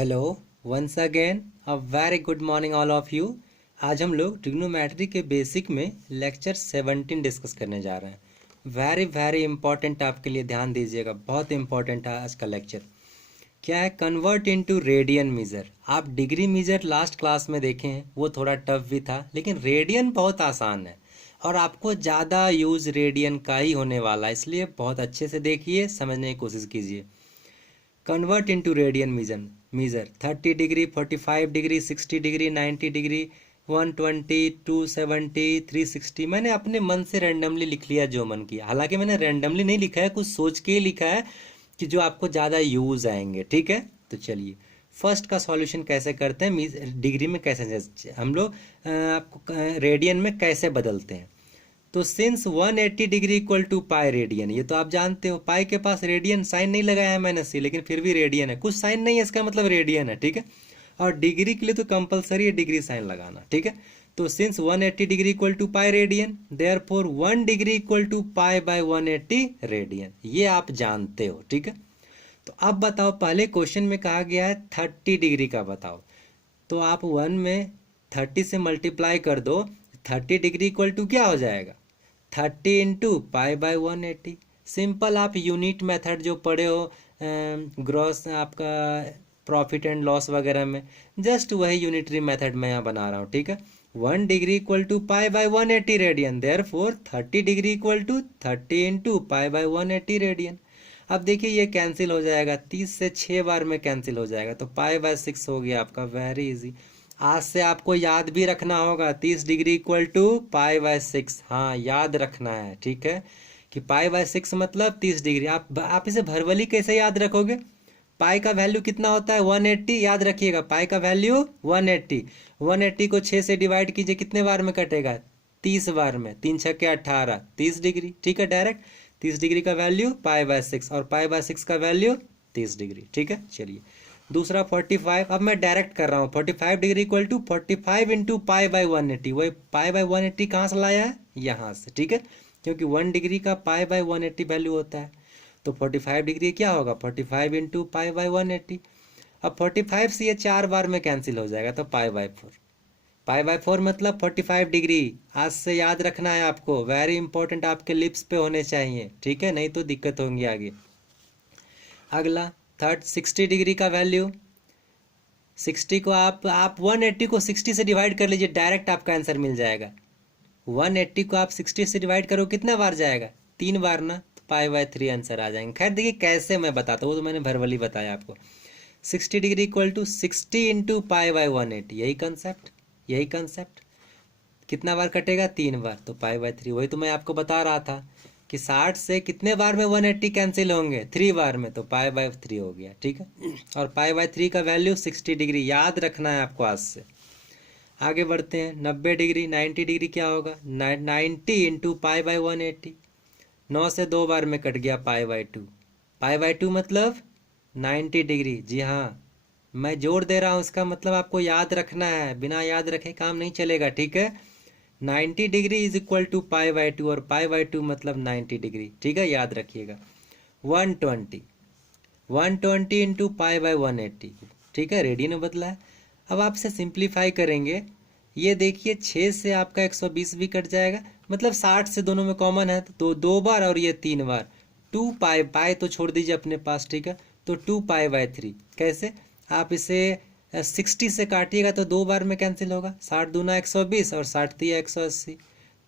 Hello, once again a very good morning all of you. आज हम लोग trigonometry के बेसिक में लेक्चर 17 डिस्कस करने जा रहे हैं। वेरी वेरी इंपॉर्टेंट, आपके लिए ध्यान दीजिएगा, बहुत इंपॉर्टेंट है आज का लेक्चर। क्या है? Convert into radian measure. आप डिग्री मीज़र लास्ट क्लास में देखे हैं, वो थोड़ा टफ भी था, लेकिन रेडियन बहुत आसान है और आपको ज़्यादा यूज़ रेडियन का ही होने वाला है, इसलिए बहुत अच्छे से देखिए, समझने की कोशिश कीजिए। Convert into radian measure 30 degree, 45 degree, 60 degree, 90 degree, 120, 270, 360। मैंने अपने मन से रैंडमली लिख लिया जो मन किया। हालांकि मैंने रैंडमली नहीं लिखा है, कुछ सोच के ही लिखा है कि जो आपको ज़्यादा यूज़ आएंगे। ठीक है, तो चलिए फर्स्ट का सॉल्यूशन कैसे करते हैं, डिग्री में कैसे हम लोग आपको रेडियन में कैसे बदलते हैं। तो since 180 degree equal to pi radian, ये तो आप जानते हो। पाई के पास रेडियन साइन नहीं लगाया है मैंने सी, लेकिन फिर भी रेडियन है, कुछ साइन नहीं है इसका मतलब रेडियन है। ठीक है, और डिग्री के लिए तो कंपलसरी है डिग्री साइन लगाना। ठीक है, तो since 180 degree equal to pi radian, therefore 1 degree equal to pi by 180 radian, ये आप जानते हो। ठीक है, तो अब बताओ, पहले क्वेश्चन में कहा गया है 30 डिग्री का बताओ, तो आप 1 में 30 से मल्टीप्लाई कर दो। 30 डिग्री इक्वल टू क्या हो जाएगा? 30 इंटू पाई बाय 180। सिंपल, आप यूनिट मेथड जो पढ़े हो ग्रॉस आपका प्रॉफिट एंड लॉस वगैरह में, जस्ट वही यूनिटरी मेथड मैं यहाँ बना रहा हूँ। ठीक है, 1 degree equal to pi by 180 radian, therefore 30 degree equal to 30 into pi by 180 radian. अब देखिए ये कैंसिल हो जाएगा, 30 से 6 बार में कैंसिल हो जाएगा, तो पाई बाय 6 हो गया आपका। वेरी इजी, आज से आपको याद भी रखना होगा 30 degree equal to pi by 6। हाँ, याद रखना है। ठीक है, कि पाई बाय 6 मतलब 30 डिग्री। आप इसे भरवली कैसे याद रखोगे? पाई का वैल्यू कितना होता है? 180। याद रखिएगा, पाई का वैल्यू 180। 180 को 6 से डिवाइड कीजिए, कितने बार में कटेगा? 30 बार में। 3 छक्के 18, 30 डिग्री। ठीक है, डायरेक्ट 30 डिग्री का वैल्यू पाई बाय 6 और पाई बाय 6 का वैल्यू 30 डिग्री। ठीक है, चलिए दूसरा 45। अब मैं डायरेक्ट कर रहा हूँ। 45 degree equal to 45 into pi by 180। वही पाई बाई 180 कहाँ से लाया है? यहाँ से। ठीक है, क्योंकि 1 डिग्री का पाई बाई 180 वैल्यू होता है, तो 45 डिग्री क्या होगा? 45 इंटू पाई बाई 180। अब 45 से ये 4 बार में कैंसिल हो जाएगा, तो पाई बाई 4। पाई बाई 4 मतलब 45 डिग्री। आज से याद रखना है आपको, वेरी इंपॉर्टेंट, आपके लिप्स पे होने चाहिए। ठीक है, नहीं तो दिक्कत होंगी आगे। अगला 60 डिग्री का वैल्यू। 60 को आप 180 को 60 से डिवाइड कर लीजिए, डायरेक्ट आपका आंसर मिल जाएगा। 180 को आप 60 से डिवाइड करो, कितना बार जाएगा? 3 बार ना, तो पाई बाय 3 आंसर आ जाएंगे। खैर देखिए कैसे मैं बताता हूँ, वो तो मैंने भरवली बताया आपको। 60 degree equal to 60 into pi by 180, यही कंसेप्ट, यही कंसेप्ट। कितना बार कटेगा? 3 बार, तो पाई बाय 3। वही तो मैं आपको बता रहा था कि 60 से कितने बार में 180 कैंसिल होंगे? 3 बार में, तो पाई बाय 3 हो गया। ठीक है, और पाई बाय 3 का वैल्यू 60 डिग्री, याद रखना है आपको आज से। आगे बढ़ते हैं, 90 डिग्री। 90 डिग्री क्या होगा? 90 इंटू पाई बाय 180। 9 से 2 बार में कट गया पाई बाय 2। पाई बाय 2 मतलब 90 डिग्री। जी हाँ, मैं जोर दे रहा हूँ, इसका मतलब आपको याद रखना है, बिना याद रखे काम नहीं चलेगा। ठीक है, 90 degree is equal to pi by 2, और पाई बाय 2 मतलब 90 डिग्री। ठीक है, याद रखिएगा। 120, 120 इंटू पाई बाय 180। ठीक है, रेडियन में बदला है। अब आपसे सिंप्लीफाई करेंगे, ये देखिए 6 से आपका 120 भी कट जाएगा, मतलब 60 से दोनों में कॉमन है, तो 2 बार और ये 3 बार। 2 पाई, पाई तो छोड़ दीजिए अपने पास। ठीक है, तो 2 पाई बाय 3। कैसे? आप इसे 60 से काटिएगा तो 2 बार में कैंसिल होगा। 60 दूना 120 और 60 तिया 180,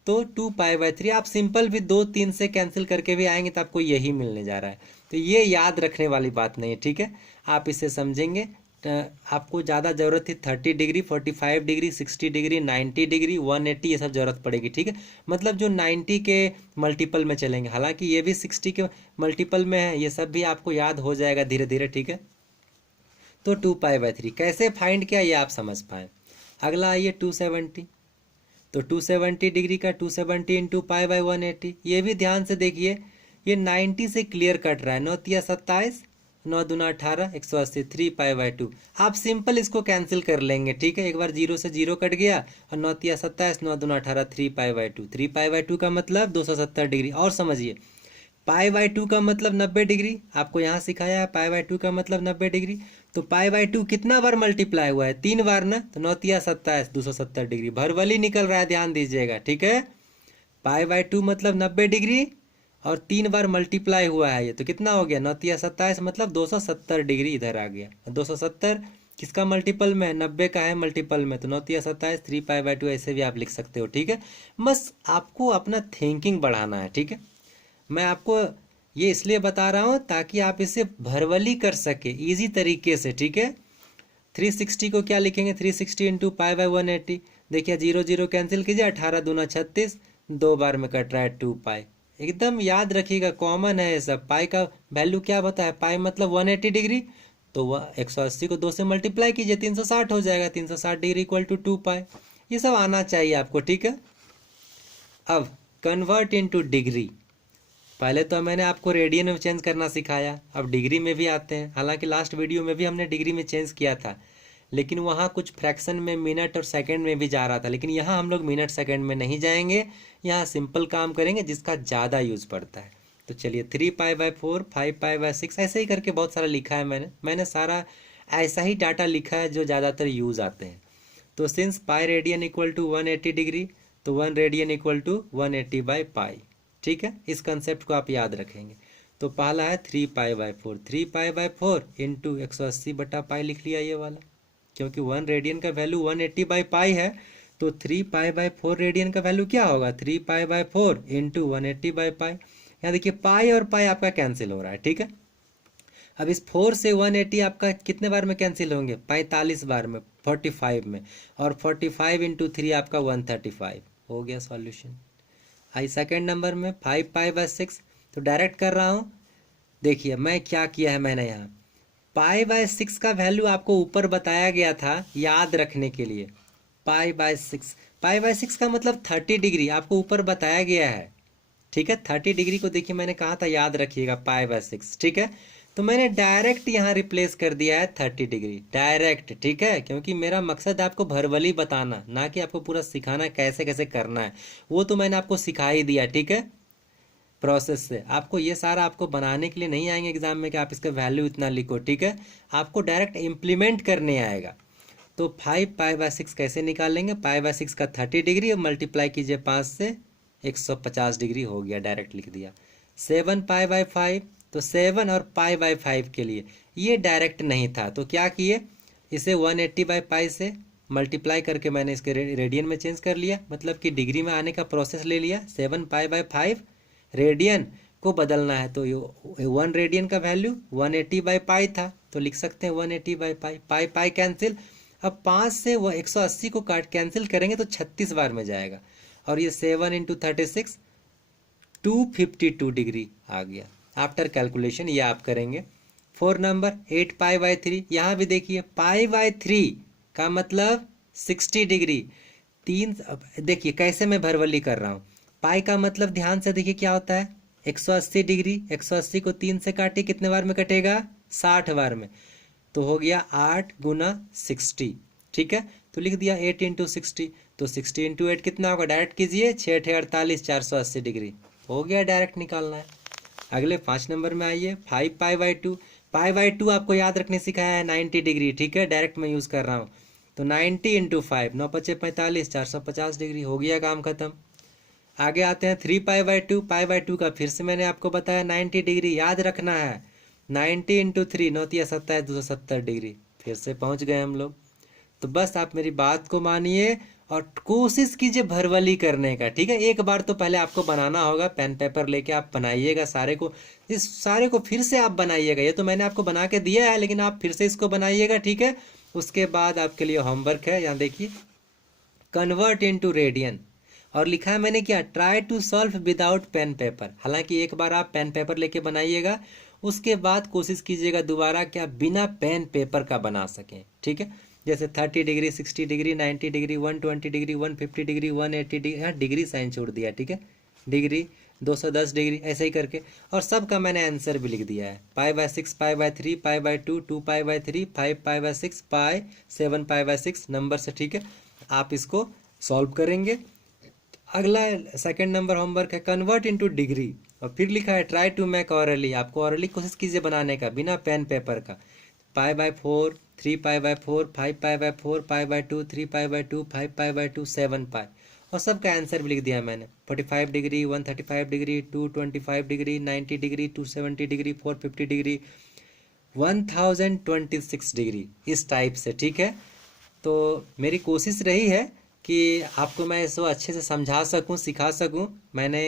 तो 2 पाई बाय 3। आप सिंपल भी 2 3 से कैंसिल करके भी आएंगे तो आपको यही मिलने जा रहा है, तो ये याद रखने वाली बात नहीं है। ठीक है, आप इसे समझेंगे। आपको ज़्यादा ज़रूरत थी 30 डिग्री, 45 डिग्री, 60 डिग्री, 90 डिग्री, 180, ये सब ज़रूरत पड़ेगी। ठीक है, मतलब जो 90 के मल्टीपल में चलेंगे, हालांकि ये भी 60 के मल्टीपल में है, ये सब भी आपको याद हो जाएगा धीरे धीरे। ठीक है, तो 2 पाई बाय 3 कैसे फाइंड किया, ये आप समझ पाए। अगला आइए 270। तो 270 डिग्री का 270 इंटू पाई बाय 180, ये भी ध्यान से देखिए, ये 90 से क्लियर कट रहा है। 9 तिया 27, 9 दूना 18, 180, 3 पाई बाय 2। आप सिंपल इसको कैंसिल कर लेंगे। ठीक है, एक बार 0 से 0 कट गया, और 9 तिया 27, 9 दूना 18, 3 पाई बाय 2। 3 पाई बाय 2 का मतलब 270 डिग्री। और समझिए, पाई बाय 2 का मतलब 90 डिग्री, आपको यहाँ सिखाया है पाई बाय 2 का मतलब 90 डिग्री। तो पाई बाई 2 कितना बार मल्टीप्लाई हुआ है, 3 बार ना, तो 9 तिया 27, 270 डिग्री भरवली निकल रहा है, ध्यान दीजिएगा, ठीक है। पाई बाई 2 मतलब 90 डिग्री और 3 बार मल्टीप्लाई हुआ है ये, तो कितना हो गया, 9 तिया 27 मतलब 270 डिग्री इधर आ गया। 270 किसका मल्टीपल में है, 90 का है मल्टीपल में, तो 9 तिया 27 3 पाई बाई 2 ऐसे भी आप लिख सकते हो, ठीक है। बस आपको अपना थिंकिंग बढ़ाना है, ठीक है। मैं आपको ये इसलिए बता रहा हूँ ताकि आप इसे भरवली कर सके इजी तरीके से, ठीक है। 360 को क्या लिखेंगे, 360 इंटू पाई बाई 180, देखिए 0 0 कैंसिल कीजिए, 18 दूना 36, 2 बार में कट रहा है 2 पाई। एकदम याद रखिएगा, कॉमन है ये सब। पाई का वैल्यू क्या होता है, पाई मतलब 180 डिग्री, तो वह 180 को 2 से मल्टीप्लाई कीजिए, 360 हो जाएगा, 360 डिग्री इक्वल टू 2 पाई। ये सब आना चाहिए आपको, ठीक है। अब कन्वर्ट इनटू डिग्री, पहले तो मैंने आपको रेडियन में चेंज करना सिखाया, अब डिग्री में भी आते हैं। हालांकि लास्ट वीडियो में भी हमने डिग्री में चेंज किया था, लेकिन वहाँ कुछ फ्रैक्शन में मिनट और सेकंड में भी जा रहा था, लेकिन यहाँ हम लोग मिनट सेकंड में नहीं जाएंगे, यहाँ सिंपल काम करेंगे जिसका ज़्यादा यूज पड़ता है। तो चलिए 3 पाई बाई 4, 5 पाई बाई 6, ऐसे ही करके बहुत सारा लिखा है मैंने सारा ऐसा ही डाटा लिखा है जो ज़्यादातर यूज आते हैं। तो since pi radian equal to 180 degree, तो 1 radian equal to 180 by pi, ठीक है। इस कंसेप्ट को आप याद रखेंगे। तो पहला है 3 pi by 4, 3 pi by 4 into 180 बटा पाई लिख लिया ये वाला, क्योंकि 1 रेडियन का वैल्यू 180 बाई पाई है, तो 3 पाई बाई 4 रेडियन का वैल्यू क्या होगा, 3 पाई बाई 4 इंटू 180 बाई पाई। यहाँ देखिए पाई और पाई आपका कैंसिल हो रहा है, ठीक है। अब इस 4 से 180 आपका कितने बार में कैंसिल होंगे, 45 बार में, 45 में, और 45 इंटू 3 आपका 135 हो गया सॉल्यूशन। आई सेकेंड नंबर में 5 पाई बाई 6, तो डायरेक्ट कर रहा हूँ। देखिए मैं क्या किया है, मैंने यहाँ पाई बाय 6 का वैल्यू आपको ऊपर बताया गया था याद रखने के लिए। पाई बाय 6, पाई बाय 6 का मतलब 30 डिग्री आपको ऊपर बताया गया है, ठीक है। 30 डिग्री को देखिए मैंने कहा था याद रखिएगा, पाई बाय 6, ठीक है। तो मैंने डायरेक्ट यहाँ रिप्लेस कर दिया है 30 डिग्री डायरेक्ट, ठीक है, क्योंकि मेरा मकसद आपको भरवली बताना, ना कि आपको पूरा सिखाना कैसे कैसे करना है। वो तो मैंने आपको सिखा ही दिया, ठीक है, प्रोसेस से। आपको ये सारा आपको बनाने के लिए नहीं आएंगे एग्जाम में कि आप इसका वैल्यू इतना लिखो, ठीक है। आपको डायरेक्ट इम्प्लीमेंट करने आएगा। तो 5 पाई बाय 6 कैसे निकालेंगे, पाई बाय 6 का 30 डिग्री और मल्टीप्लाई कीजिए 5 से, 150 डिग्री हो गया, डायरेक्ट लिख दिया। 7 पाई बाय 5, तो 7 और पाई बाय 5 के लिए ये डायरेक्ट नहीं था, तो क्या किए, इसे 180 बाई पाई से मल्टीप्लाई करके मैंने इसके रेडियन में चेंज कर लिया, मतलब कि डिग्री में आने का प्रोसेस ले लिया। 7 पाई बाय 5 रेडियन को बदलना है, तो 1 रेडियन का वैल्यू 180 बाई पाई था, तो लिख सकते हैं 180 by pi, pi pi cancel. अब 5 से वो 180 को काट कैंसिल करेंगे तो 36 बार में जाएगा, और ये 7 इंटू 36 252 डिग्री आ गया आफ्टर कैलकुलेशन, ये आप करेंगे। 4 नंबर 8 पाई बाई 3, यहाँ भी देखिए पाई बाई 3 का मतलब 60 डिग्री। तीन, देखिए कैसे मैं भरवली कर रहा हूँ। पाई का मतलब ध्यान से देखिए क्या होता है, 180 डिग्री, 180 को 3 से काटे कितने बार में कटेगा, 60 बार में, तो हो गया 8 गुना 60, ठीक है। तो लिख दिया 8 इंटू 60, तो 60 इंटू 8 कितना होगा, डायरेक्ट कीजिए, 6 48, 480 डिग्री हो गया, डायरेक्ट निकालना है। अगले 5 नंबर में आइए, 5 पाई बाई 2, पाई बाई 2 आपको याद रखने सिखाया है 90 डिग्री, ठीक है, डायरेक्ट मैं यूज़ कर रहा हूँ। तो 90 इंटू 5, 9 5 45, 450 डिग्री हो गया, काम खत्म। आगे आते हैं 3 पाई बाई 2, पाई बाई 2 का फिर से मैंने आपको बताया 90 डिग्री याद रखना है। 90 इंटू 3, 9 तिया 27, 270 डिग्री, फिर से पहुँच गए हम लोग। तो बस आप मेरी बात को मानिए और कोशिश कीजिए भरवली करने का, ठीक है। एक बार तो पहले आपको बनाना होगा, पेन पेपर लेके आप बनाइएगा सारे को, इस सारे को फिर से आप बनाइएगा। ये तो मैंने आपको बना के दिया है, लेकिन आप फिर से इसको बनाइएगा, ठीक है। उसके बाद आपके लिए होमवर्क है, यहाँ देखिए, कन्वर्ट इनटू रेडियन, और लिखा है मैंने क्या, try to solve without pen paper. हालांकि एक बार आप पेन पेपर लेके बनाइएगा, उसके बाद कोशिश कीजिएगा दोबारा क्या बिना पेन पेपर का बना सकें, ठीक है। जैसे 30 degree, 60 degree, 90 degree, 120 degree, 150 degree, 180 degree, यहाँ डिग्री साइन छोड़ दिया, ठीक है, डिग्री 210 डिग्री, ऐसे ही करके, और सब का मैंने आंसर भी लिख दिया है। पाई by 6, pi by 3, pi by 2, 2 pi by 3, 5 pi by 6, pi 7 pi by 6 number से, ठीक है। आप इसको सॉल्व करेंगे। अगला सेकंड नंबर होमवर्क है कन्वर्ट इनटू डिग्री, और फिर लिखा है ट्राई टू मेक ऑरली, आपको ऑरली कोशिश कीजिए बनाने का बिना पेन पेपर का। π/4, 3π/4, 5π/4, π/2, 3π/2, 5π/2, 7π। और सबका आंसर भी लिख दिया मैंने। 45 degree, 135 degree, 225 degree, 90 degree, 270 degree, 450 degree, 1026 degree, इस टाइप से। ठीक है, तो मेरी कोशिश रही है कि आपको मैं इसको अच्छे से समझा सकूं, सिखा सकूं। मैंने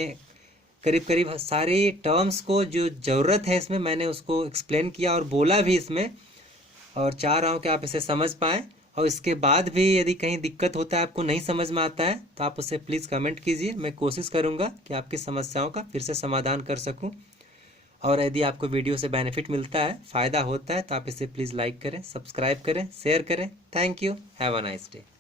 करीब करीब सारी टर्म्स को जो ज़रूरत है इसमें मैंने उसको एक्सप्लेन किया और बोला भी इसमें, और चाह रहा हूँ कि आप इसे समझ पाएँ। और इसके बाद भी यदि कहीं दिक्कत होता है, आपको नहीं समझ में आता है, तो आप उसे प्लीज़ कमेंट कीजिए। मैं कोशिश करूँगा कि आपकी समस्याओं का फिर से समाधान कर सकूँ। और यदि आपको वीडियो से बेनिफिट मिलता है, फ़ायदा होता है, तो आप इसे प्लीज़ लाइक करें, सब्सक्राइब करें, शेयर करें। Thank you, have a nice day.